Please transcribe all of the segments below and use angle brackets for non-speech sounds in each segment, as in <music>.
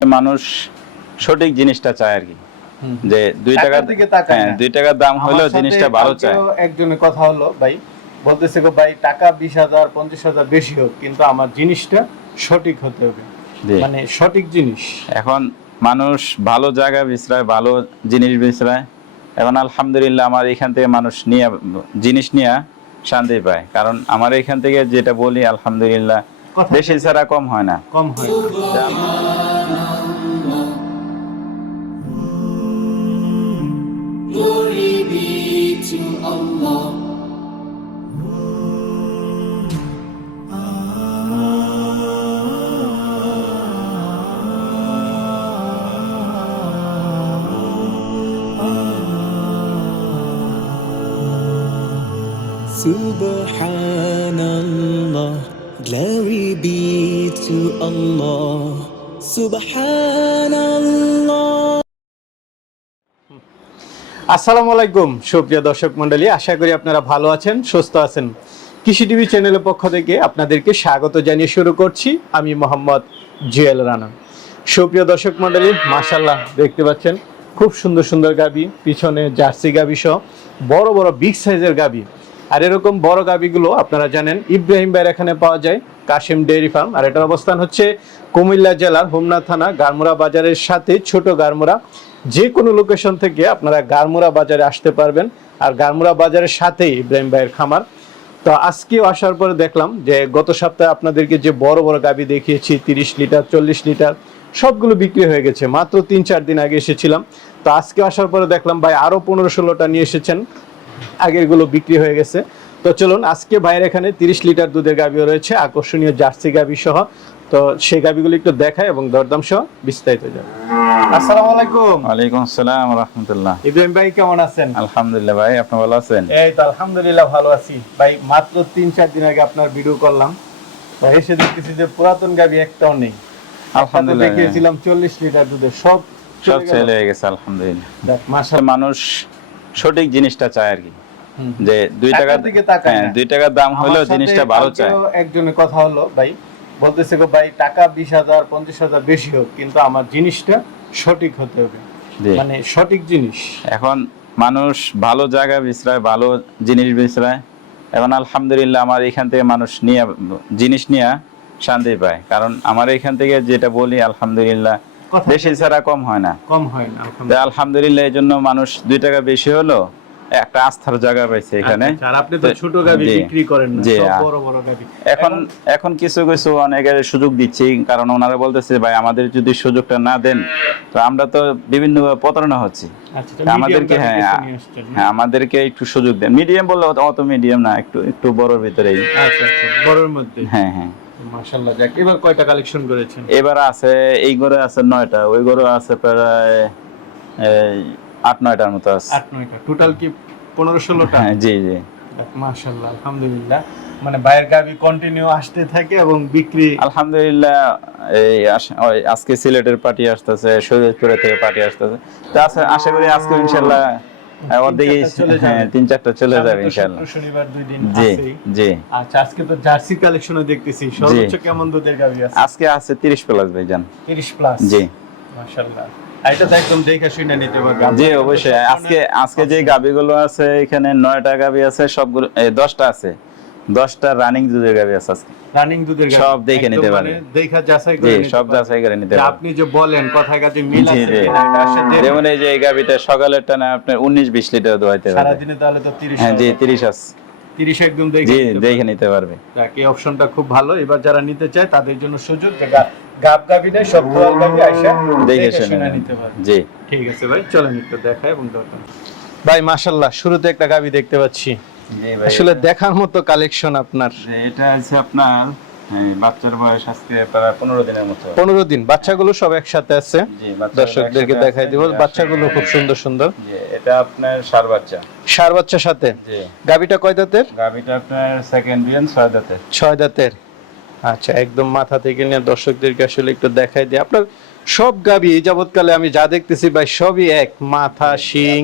মানুষ সঠিক জিনিসটা চায় আর কি। যে দুই টাকা টাকার দিকে তাকায় হ্যাঁ দুই টাকার দাম সাথে জিনিসটা ভালো চায়। একজনের কথা হলো ভাই। বলতেছে গো ভাই টাকা বিশ হাজার পঞ্চাশ হাজার বেশি হোক কিন্তু আমার জিনিসটা সঠিক হতে হবে। মানে সঠিক জিনিস। এখন মানুষ ভালো জায়গা বিচরায় ভালো জিনিস বিচরায় এখন আলহামদুলিল্লাহ আমার এখান থেকে মানুষ নিয়ে জিনিস নিয়ে শান্তি পায়। কারণ আমার এখান থেকে যেটা বলি আলহামদুলিল্লাহ বেশি ছাড়া কম হয় না। কম হয়। Glory glory be to Allah. Subhanallah. আসসালামু আলাইকুম, সুপ্রিয় দর্শক মণ্ডলী। আশা করি আপনারা ভালো আছেন, সুস্থ আছেন। কৃষি টিভি চ্যানেলের পক্ষ থেকে আপনাদেরকে স্বাগত জানিয়ে শুরু করছি। আমি মোহাম্মদ জুয়েল রানা। সুপ্রিয় দর্শক মণ্ডলী মাশাল্লাহ দেখতে পাচ্ছেন, খুব সুন্দর সুন্দর গাবি, পিছনে জার্সি গাবি সহ বড় বড় বিগ সাইজের গাবি। আর এরকম বড় গাবিগুলো আপনারা জানেন, ইব্রাহিম ভাইয়ের এখানে পাওয়া যায়, কাশিম ডেয়ারি ফার্ম। আর এটার অবস্থান হচ্ছে কুমিল্লা জেলার হোমনা থানা, গারমুরা বাজারের সাথে ছোট গারমুরা। যে কোনো লোকেশন থেকে আপনারা গারমুরা বাজারে আসতে পারবেন। আর গারমুরা বাজারের সাথেই ইব্রাহিম ভাইয়ের খামার। তো আজকেও আসার পরে দেখলাম যে গত সপ্তাহে আপনাদেরকে যে বড় বড় গাবি দেখিয়েছি, তিরিশ লিটার, চল্লিশ লিটার, সবগুলো বিক্রি হয়ে গেছে। মাত্র তিন চার দিন আগে এসেছিলাম। তো আজকে আসার পরে দেখলাম ভাই আরও পনেরো ষোলোটা নিয়ে এসেছেন। আগেরগুলো বিক্রি হয়ে গেছে। তো চলুন আজকে ভাইয়ের এখানে তিরিশ লিটার দুধের গাবিও রয়েছে আকর্ষণীয় জার্সি গাবি সহ। তো সেই গাবিগুলো একটু দেখায় এবং দরদাম সহ বিস্তারিত যাবে আসসালামু আলাইকুম। ওয়ালাইকুম আসসালাম রহমতুল্লাহ। ইব্রাহিম ভাই কেমন আছেন? আলহামদুলিল্লাহ ভাই আপনি ভালো আছেন? এই তো আলহামদুলিল্লাহ ভালো আছি। ভাই মাত্র তিন চার দিন আগে আপনার ভিডিও করলাম। তো এসে দেখতেছি যে পুরাতন গাবি একটাও নেই। আলহামদুলিল্লাহ। দেখিয়েছিলাম চল্লিশ লিটার দুধের সব সব চলে হয়ে গেছে আলহামদুলিল্লাহ। মানুষ সঠিক জিনিসটা চায় আর কি। যে দুই টাকা টাকার দিকে তাকায় হ্যাঁ। দুই টাকার দাম হলেও জিনিসটা ভালো চায়। একজনের কথা হলো ভাই বলতেছে গো ভাই টাকা বিশ হাজার পঞ্চাশ হাজার বেশি হোক কিন্তু আমার জিনিসটা সঠিক হতে হবে। মানে সঠিক জিনিস। এখন মানুষ ভালো জায়গা বিচরায় ভালো জিনিস বিচরায় এখন আলহামদুলিল্লাহ আমার এখান থেকে মানুষ নিয়ে জিনিস নিয়ে শান্তি পায়। কারণ আমার এখান থেকে যেটা বলি আলহামদুলিল্লাহ বেশি ছাড়া কম হয় না কম হয় না আলহামদুলিল্লাহ। এই জন্য মানুষ দুই টাকা বেশি হলো একটা আস্থার জায়গা পাইছে এখানে। আচ্ছা, আর আপনি তো ছোট গাবি বিক্রি করেন না সব বড় বড় গাবি এখন এখন কিছু কিছু অনেকের সুযোগ দিচ্ছি কারণ ওনারা বলতেছে ভাই আমাদের যদি সুযোগটা না দেন তো আমরা তো বিভিন্ন প্রতারণা হচ্ছি। আচ্ছা আমাদেরকে হ্যাঁ? হ্যাঁ আমাদেরকে একটু সুযোগ দেন। মিডিয়াম বললে অত- মিডিয়াম না একটু একটু বড়র ভিতরেই। আচ্ছা আচ্ছা বড়র মধ্যে। হ্যাঁ হ্যাঁ। মাশাআল্লাহ যাক এবার কয়টা কালেকশন করেছেন? এবার আছে এই ঘরে আছে নয়টা ওই ঘরে আছে প্রায় আট নয়টার মতো আছে। আট নয়টা। টোটাল কি পনেরো ষোলোটা? হ্যাঁ জি জি। মাশাআল্লাহ আলহামদুলিল্লাহ। মানে বাইরের গাবি কন্টিনিউ আসতে থাকে এবং বিক্রি আলহামদুলিল্লাহ এই আজকে সিলেটের পার্টি আসতেছে শরীয়তপুরে থেকে পার্টি আসতেছে। তো আশা করি আজকে ইনশাল্লাহ। হ্যাঁ তিন চারটা চলে যাবে তো ইনশাল্লাহ শনিবার দুই দিন জি জি। আচ্ছা আজকে তো জার্সি কালেকশনও দেখতেছি। সর্বোচ্চ কেমন দুধের গাবি আছে? আজকে আছে তিরিশ প্লাস ভাইজান। 30 প্লাস জি। মাশাআল্লাহ। এটা তো একদম দেখে শুনে নিতে পারবে। জি অবশ্যই। আজকে আজকে যে গাবিগুলো আছে এখানে নয়টা গাবি আছে সবগুলো দশটা আছে। দশটা রানিং দুধের গাবি আছে আজকে। রানিং দুধের গাবি। সব দেখে নিতে মানে পারবে। দেখা যাচাই করে সব যাচাই করে নিতে পারবে। আপনি যে বলেন কথায় কাজে মিল আছে জি। কিনা এটার সাথে যেমন এই যে এই গাবিটা সকালের টানা আপনার উনিশ বিশ লিটার দোয়াইতে সারা পারবে দিনে তাহলে তো 30 হ্যাঁ জি আছে। 30 একদম দেখে নিতে পারবে। দেখে নিতে পারবে। এই অপশনটা খুব ভালো। এবার যারা নিতে চায় তাদের জন্য সুযোগ গাব গাবি নেই সব দোয়াল গাবি আইসা দেখে শুনে নিতে পারবে জি। ঠিক আছে ভাই চলেন একটু দেখাই এবং দরকার ভাই মাশাল্লাহ শুরুতে একটা গাবি দেখতে পাচ্ছি। আসলে দেখার মতো কালেকশন আপনার। এটা আছে আপনার বাচ্চার বয়স আজকে প্রায় পনেরো দিনের মতো। পনেরো দিন বাচ্চাগুলো সব একসাথে আছে। দর্শকদেরকে দেখাই দিব বাচ্চাগুলো খুব সুন্দর সুন্দর। এটা আপনার সার বাচ্চা। সার বাচ্চার সাথে? জি। গাবিটা কয় দাঁতের? গাভিটা আপনার সেকেন্ড বিয়ান ছয় দাঁতের। ছয় দাঁতের। আচ্ছা একদম মাথা থেকে নিয়ে দর্শকদেরকে আসলে একটু দেখাই দিই। আপনার সব গাবি এই যাবৎকালে আমি যা দেখতেছি ভাই সবই এক মাথা শিং।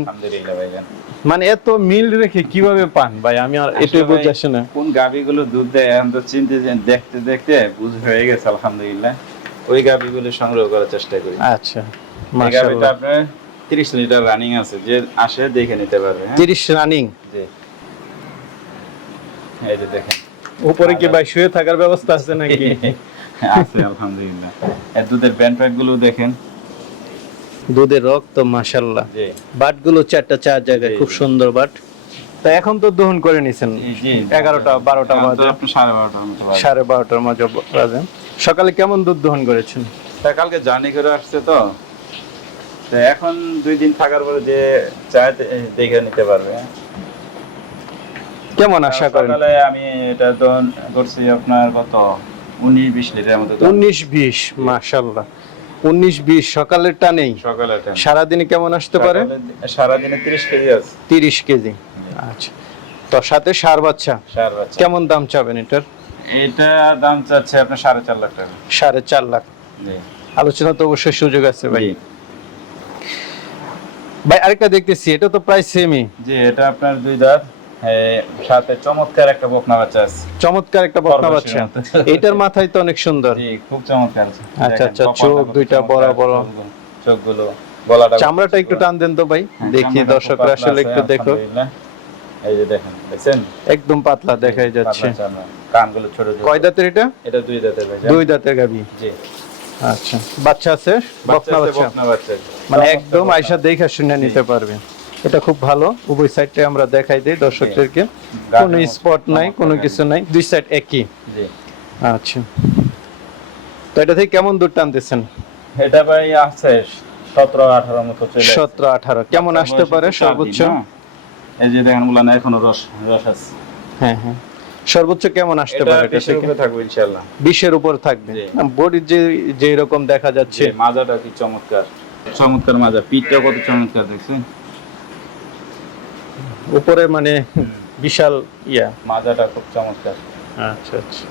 মানে এত মিল রেখে কীভাবে পান ভাই? আমি আর এটাই বুঝে আসে না। কোন গাভিগুলো দুধ দেয় এখন তো চিনতে দেখতে দেখতে বুঝ হয়ে গেছে আলহামদুলিল্লাহ। ওই গাভিগুলো সংগ্রহ করার চেষ্টা করি। আচ্ছা মাশাআল্লাহ। আপনার তিরিশ লিটার রানিং আছে যে আসে দেখে নিতে পারবে হ্যাঁ? 30 রানিং জি। এই যে দেখেন। উপরে কি ভাই শুয়ে থাকার ব্যবস্থা আছে নাকি? <laughs> আছে আলহামদুলিল্লাহ। এর দুধের ব্যান্ড প্যাকগুলো দেখেন। দুধের রক্ত মাশাআল্লাহ। জি। বাটগুলো চারটা চার জায়গায় খুব সুন্দর বাট। তা এখন তো দহন করে নিছেন। জি এগারোটা বারোটা বাজে। সাড়ে বারোটার মতো বাজে। মাঝে বাজে। সকালে কেমন দুধ দহন করেছেন? তা কালকে জার্নি করে আসছে তো। তো এখন দুই দিন থাকার পরে যে চা দেখে নিতে পারবে। কেমন আশা করেন? আমি এটা দহন করছি আপনার কত? উনিশ বিশ লিটার মতো। উনিশ বিশ মাশাল্লাহ উনিশ বিশ সকালের টানেই। সারাদিনে কেমন আসতে পারে? সকালে সারাদিনে তিরিশ কেজি আছে। তিরিশ কেজি। আচ্ছা। তো সাথে সার বাচ্চা? সার বাচ্চা। কেমন দাম চাবেন এটার? এটা দাম চাচ্ছে আপনার সাড়ে চার লাখ টাকা। সাড়ে চার লাখ। আলোচনা তো অবশ্যই সুযোগ আছে ভাই। ভাই আরেকটা দেখতেছি এটা তো প্রায় সেমই জি এটা আপনার দুই দাঁত। সাথে চমৎকার একটা বকনা বাচ্চা আছে। চমৎকার একটা বকনা বাচ্চা। এটার মাথায় তো অনেক সুন্দর। জি খুব চমৎকার আছে। আচ্ছা, আচ্ছা, চোখ দুইটা চমৎকার, বড় বড়। চোখগুলো, চোখগুলো গলাটা চামড়াটা একটু টান দেন তো ভাই। হ্যাঁ, দেখি দর্শকরা আসলে একটু দেখো। এই যে দেখেন দেখছেন? একদম পাতলা দেখাই যাচ্ছে। কানগুলো ছোট ছোট। কয় দাঁতের এটা? এটা দুই দাঁতের ভাই দুই দাঁতের গাবি জি। আচ্ছা বাচ্চা আছে? বকনা বাচ্চা। মানে একদম। আইসা দেখে শুনে নিতে পারবে এটা খুব ভালো। উভয় সাইডটা আমরা দেখাই দিই দর্শকদেরকে। কোনো স্পট নাই কোনো কিছু নাই। দুই সাইড একই। জি। আচ্ছা। তো এটা থেকে কেমন দুধ টানতেছেন? এটা ভাই আছে সতেরো আঠারো মতো চলে। সতেরো আঠারো। কেমন আসতে পারে সর্বোচ্চ? এই যে দেখেন বললাম এখনও রস রস আছে। হ্যাঁ হ্যাঁ। সর্বোচ্চ কেমন আসতে পারে এটা থেকে? থাকবে ইনশাআল্লাহ। বিশের উপর থাকবে। জি। বডির যে যে রকম দেখা যাচ্ছে। মাজাটা কি চমৎকার। চমৎকার মাজা। পিঠটা কত চমৎকার দেখছেন? উপরে মানে বিশাল ইয়া। মাজাটা খুব চমৎকার। আচ্ছা আচ্ছা।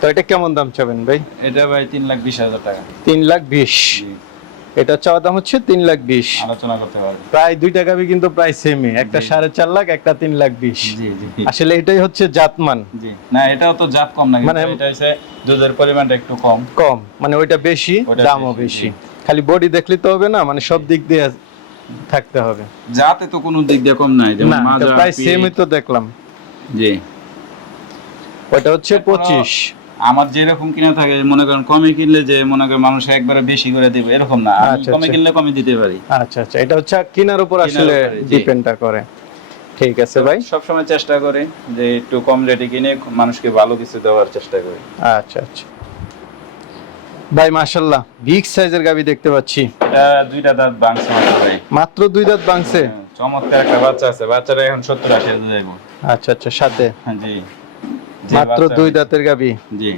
তো এটা কেমন দাম চাবেন ভাই? এটা ভাই তিন লাখ বিশ হাজার টাকা। তিন লাখ বিশ। এটা চাওয়া দাম হচ্ছে তিন লাখ বিশ। আলোচনা করতে পারবে প্রায় দুই টাকা কিন্তু প্রায় সেমই একটা। সাড়ে চার লাখ একটা তিন লাখ বিশ। জি জি। আসলে এটাই হচ্ছে জাতমান। না এটাও তো জাত কম না মানে- এটা হচ্ছে দুধের পরিমাণটা একটু কম। কম। মানে ওইটা বেশি দামও বেশি খালি বডি দেখলে তো হবে না মানে সব দিক দিয়ে থাকতে হবে। জাতে তো কোনো দিক দিয়ে কম নাই যেমন মাজা প্রায় সেমই তো দেখলাম। জি। ওইটা হচ্ছে এখনো- পঁচিশ। আমার যেরকম কিনা থাকে মনে করেন কমে কিনলে যে মনে করেন মানুষ একবারে বেশি করে দিবে এরকম না। আমি আচ্ছা, কমে আচ্ছা। কিনলে কমে দিতে পারি। আচ্ছা আচ্ছা এটা হচ্ছে কেনার উপর আসলে। ডিপেন্ডটা করে। ঠিক আছে ভাই। সবসময় চেষ্টা করি যে একটু কম রেটে কিনে মানুষকে ভালো কিছু দেওয়ার চেষ্টা করি। আচ্ছা আচ্ছা। ভাই মাশাল্লাহ বিগ সাইজের গাবি দেখতে পাচ্ছি। এটা দুইটা দাঁত বাংছে মাত্র ভাই। মাত্র দুই দাঁত বাংছে হ্যাঁ, চমৎকার একটা বাচ্চা আছে। বাচ্চাটা এখন সত্তর আশি হাজার যাইব। আচ্ছা আচ্ছা সাথে? হ্যাঁ, জি। মাত্র দুই দাঁতের গাবি জি।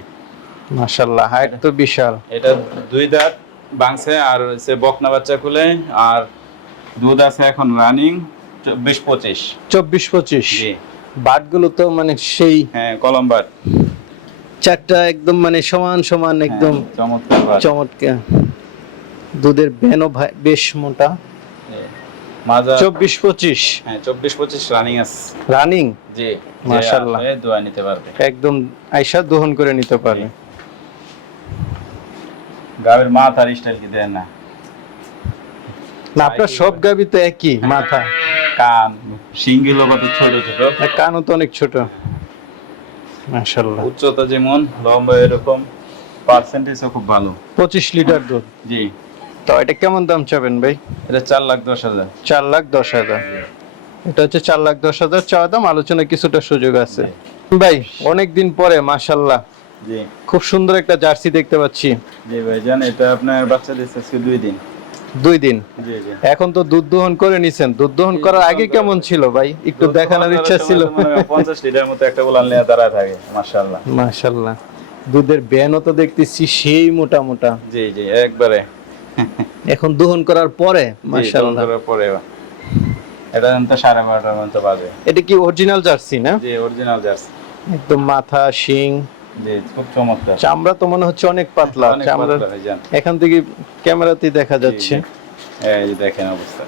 মাশাল্লাহ হাইট তো বিশাল। এটা দুই দাঁত বাংছে আর হচ্ছে বকনা বাচ্চা খুলে আর দুধ আছে এখন রানিং বিশ পঁচিশ। চব্বিশ পঁচিশ। জি। বাটগুলো তো মানে সেই হ্যাঁ কলম্বার চারটা একদম মানে সমান সমান একদম হ্যাঁ, চমৎকার। দুধের ভ্যানও বেশ মোটা। চব্বিশ পঁচিশ। হ্যাঁ চব্বিশ পঁচিশ রানিং আছে। রানিং জি মাশাআল্লাহ। দোয়া নিতে পারবে। একদম আইসা দহন করে নিতে পারবে। গাবের মাথ আর স্টাইল কি দেন না? না আপনার সব গাবি তো একই মাথা। কান সিংগুলো কত ছোট ছোট। কানও তো অনেক ছোট। মাশাল্লাহ উচ্চতা যেমন লম্বা এরকম পার্সেন্টেজও খুব ভালো। পঁচিশ লিটার দুধ? জি। তো এটা কেমন দাম চাবেন ভাই? এটা চার লাখ দশ হাজার। চার লাখ দশ হাজার। এটা হচ্ছে চার লাখ দশ হাজার। চাওয়া দাম আলোচনা কিছুটা সুযোগ আছে। ভাই অনেক দিন পরে মাশাল্লাহ জি। খুব সুন্দর একটা জার্সি দেখতে পাচ্ছি। জি ভাই জান এটা আপনার বাচ্চা দিচ্ছে দুই দিন। দুই দিন। এখন তো দুধ দহন করে নিছেন। দুধ দহন করার আগে কেমন ছিল ভাই? একটু দেখানোর ইচ্ছা ছিল। পঞ্চাশ লিটার মতো একটা নিয়ে থাকে মাশাআল্লাহ। দুধের ব্যানও তো দেখতেছি সেই মোটা মোটা। জি জি একবারে। এখন দহন করার পরে করার পরে। এটা তো সাড়ে বারোটার মতো বাজে। এটা কি অরিজিনাল জার্সি না? জি অরিজিনাল জার্সি একদম মাথা শিং। চামড়া তো মনে হচ্ছে অনেক পাতলা। চামড়া এখান থেকে ক্যামেরাতেই দেখা যাচ্ছে। এই দেখেন অবস্থা।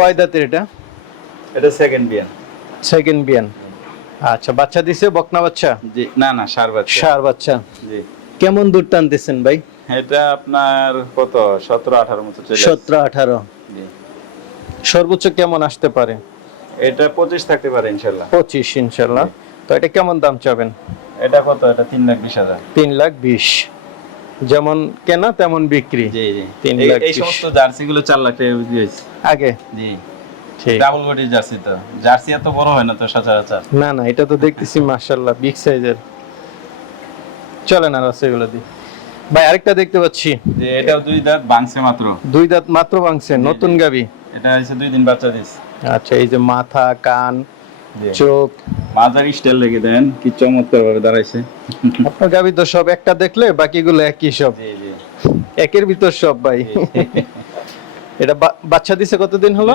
কয় দাঁতের এটা? এটা সেকেন্ড বিয়ান। সেকেন্ড বিয়ান। আচ্ছা বাচ্চা দিছে বকনা বাচ্চা? জি না না সার বাচ্চা। সার বাচ্চা। জি। কেমন দুধ টানতেছেন ভাই? এটা আপনার কত? সতেরো আঠারো মতো। সতেরো আঠারো। জি। সর্বোচ্চ কেমন আসতে পারে? এটা পঁচিশ থাকতে পারে ইনশাল্লাহ। পঁচিশ ইনশাল্লাহ। তো এটা কেমন দাম চাবেন? এটা কত? এটা তিন লাখ বিশ হাজার। তিন লাখ বিশ। যেমন কেনা তেমন বিক্রি। জি জি। তিন লাখ এই সমস্ত জার্সি গুলো চার লাখ টাকা বিক্রি হয়েছে। আগে? জি। ডাবল বডি জার্সি তো। জার্সি এত বড় হয় না তো সচরাচর। না না এটা তো দেখতেছি মার্শাল্লাহ বিগ সাইজের। চলে না এগুলো দি ভাই আরেকটা দেখতে পাচ্ছি। যে এটাও দুই দাঁত বাংছে মাত্র। দুই দাঁত মাত্র ভাঙছে নতুন গাবি। এটা হচ্ছে দুই দিন বাচ্চা দিস। আচ্ছা এই যে মাথা কান। চোখ। মাজার স্টাইল লেগে দেন কি চমৎকার ভাবে দাঁড়াইছে। আপনার গাবি তো সব একটা দেখলে বাকিগুলো একই সব। একের ভিতর সব ভাই। এটা বাচ্চা দিছে কতদিন হলো?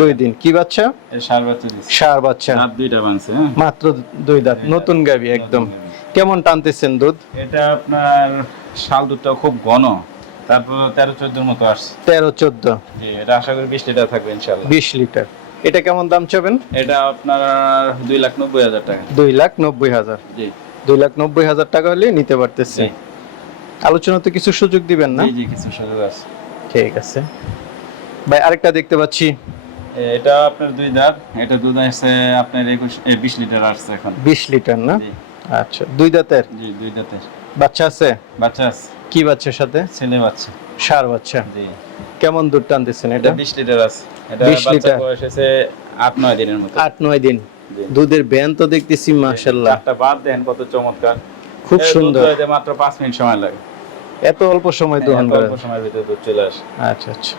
দুই দিন কি বাচ্চা? সার বাচ্চা সার বাচ্চা। দুইটা বাংছে হ্যাঁ। মাত্র দুই দাঁত। নতুন গাবি একদম। কেমন টানতেছেন দুধ? এটা আপনার শাল দুধটা খুব ঘন। তারপর তেরো চোদ্দোর মতো আসছে। তেরো চোদ্দ। এটা আশা করি বিশ লিটার থাকবে ইনশাল্লাহ বিশ লিটার। এটা কেমন দাম চাবেন? এটা আপনার দুই লাখ নব্বই হাজার টাকা। দুই লাখ নব্বই হাজার। জি। দুই লাখ নব্বই হাজার টাকা হলে নিতে পারতেছে। জি। আলোচনাতে কিছু সুযোগ দিবেন না? জি কিছু সুযোগ আছে। ঠিক আছে। ভাই আরেকটা দেখতে পাচ্ছি। এটা আপনার দুই দাঁত। এটা দুধ আসছে আপনার একুশ বিশ লিটার আসছে এখন। বিশ লিটার না? আচ্ছা দুই দাঁতের? জি দুই দাঁতের। বাচ্চা আছে? বাচ্চা আছে। কি বাচ্চার সাথে? ছেলে বাচ্চা। সার বাচ্চা। জি। কেমন দুধ টানতেছেন এটা? এটা বিশ লিটার আছে। এটা 20 বাচ্চা লিটার। বয়স হয়েছে আট নয় দিনের মতো। আট নয় দিন। দুধের ব্যান তো দেখতেছি মাশাল্লাহ চারটা বাদ দেন কত চমৎকার। খুব সুন্দর। মাত্র পাঁচ মিনিট সময় লাগে। এত অল্প সময় দোহন এত করে অল্প সময়ের ভিতরে দুধ চলে আসে। আচ্ছা আচ্ছা।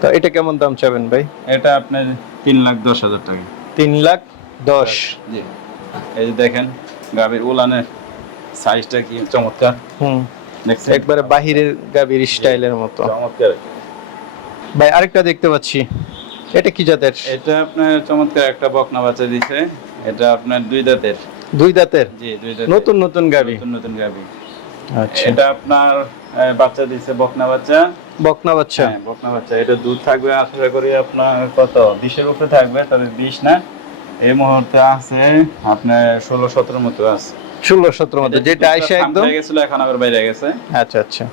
তো এটা কেমন দাম চাবেন ভাই? এটা আপনার তিন লাখ দশ হাজার টাকা। তিন লাখ দশ। জি। এই যে দেখেন গাভীর উলানের সাইজটা কি চমৎকার। হুম। একবারে বাহিরের গাভীর স্টাইলের মতো। চমৎকার। ভাই আরেকটা দেখতে পাচ্ছি। এটা কি জাতের? এটা আপনার চমৎকার একটা বকনা বাচ্চা দিছে। এটা আপনার দুই দাঁতের। দুই দাঁতের? জি দুই দাঁতের। নতুন নতুন গাভী নতুন নতুন গাভী আচ্ছা। এটা আপনার বাচ্চা দিছে বকনা বাচ্চা। বকনা বাচ্চা? হ্যাঁ বকনা বাচ্চা। এটা দুধ থাকবে আশা করি আপনার কত? বিশের উপরে থাকবে তবে বিশ না। এই মুহূর্তে আছে আপনার ষোলো সতেরো মতো আছে। ষোলো সতেরো মতো যেটা আইসা একদম গেছিল এখন আবার বাইরে গেছে। আচ্ছা আচ্ছা।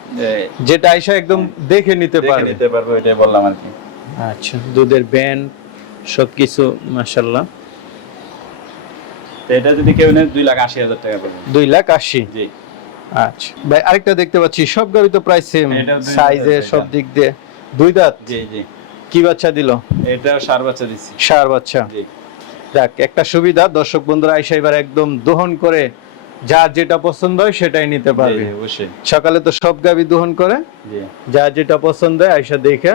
যেটা আইসা একদম দেখে নিতে পারবে। নিতে পারব এটাই বললাম আর কি। আচ্ছা দুধের সবকিছু মাশাল্লাহ এটা যদি কেউ নেয় দুই লাখ আশি হাজার টাকা পড়বে। দুই লাখ আশি? জি। আচ্ছা। ভাই আরেকটা দেখতে পাচ্ছি সব গাড়ি তো প্রায় সেম সাইজে সব দিক দিয়ে। দুই দাঁত? জি জি। কি বাচ্চা দিল? এটা সার বাচ্চা দিচ্ছি। সার বাচ্চা। জি। যাক একটা সুবিধা দর্শক বন্ধুরা আইসা এবার একদম দহন করে যার যেটা পছন্দ হয় সেটাই নিতে পারবে। অবশ্যই। সকালে তো সব গাবি দহন করে যার যেটা পছন্দ হয় আইসা দেখে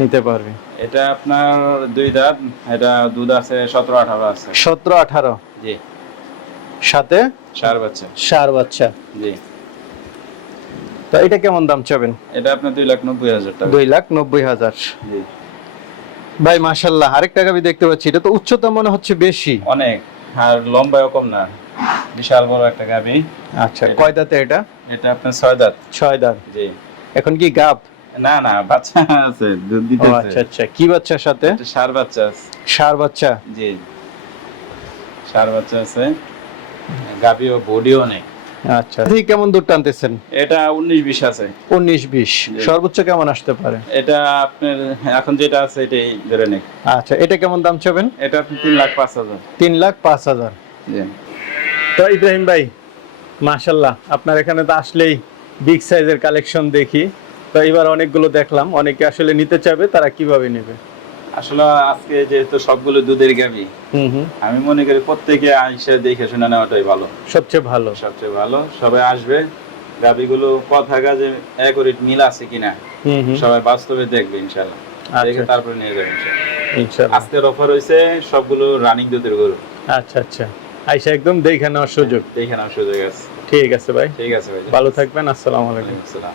নিতে পারবে। এটা আপনার দুই দাঁত এটা দুধ আছে সতেরো আঠারো আছে। সতেরো আঠারো। জি। সাথে? সার বাচ্চা। সার বাচ্চা। জি। তো এটা কেমন দাম চাবেন? এটা আপনার দুই লাখ নব্বই হাজার টাকা। দুই লাখ নব্বই হাজার। জি। ভাই মাশাল্লাহ আরেকটা গাবি দেখতে পাচ্ছি এটা তো উচ্চতা মনে হচ্ছে বেশি। অনেক আর লম্বায়ও কম না। বিশাল বড় একটা গাভী আচ্ছা কয় দাঁতে এটা? এটা আপনার ছয় দাঁত। ছয় দাঁত। জি। এখন কি গাব? না না বাচ্চা আছে দুধ দিতেছে। আচ্ছা আচ্ছা। কি বাচ্চার সাথে? এটা সার বাচ্চা আছে। সার বাচ্চা? জি। সার বাচ্চা আছে। গাভী ও বডিও নেই। আচ্ছা ঠিক কেমন দুধ টানতেছেন? এটা উনিশ বিশ আছে। উনিশ বিশ। সর্বোচ্চ কেমন আসতে পারে? এটা আপনার এখন যেটা আছে এটাই ধরে নেই। আচ্ছা এটা কেমন দাম চাবেন? এটা আপনি তিন লাখ পাঁচ হাজার। তিন লাখ পাঁচ হাজার। জি। তো ইব্রাহিম ভাই মাশাল্লাহ আপনার এখানে তো আসলেই বিগ সাইজের কালেকশন দেখি। তো এবার অনেকগুলো দেখলাম অনেকে আসলে নিতে চাবে তারা কীভাবে নেবে? আসলে আজকে যেহেতু সবগুলো দুধের হুম আমি মনে করি প্রত্যেকে আইসে দেখে শুনে নেওয়াটাই ভালো। সবচেয়ে ভালো। সবচেয়ে ভালো সবাই আসবে গাভীগুলো কথা কাজে এক মিল আছে কিনা সবাই বাস্তবে দেখবে ইনশাল্লাহ দেখে আচ্ছা তারপরে নিয়ে যাবে ইনশাল্লাহ আজকের অফার হয়েছে সবগুলো রানিং দুধের গরু। আচ্ছা আচ্ছা। আইসা একদম দেখে নেওয়ার সুযোগ। দেখে নেওয়ার সুযোগ আছে। ঠিক আছে ভাই। ঠিক আছে ভাই ভালো থাকবেন আসসালামু আলাইকুম। আসসালাম।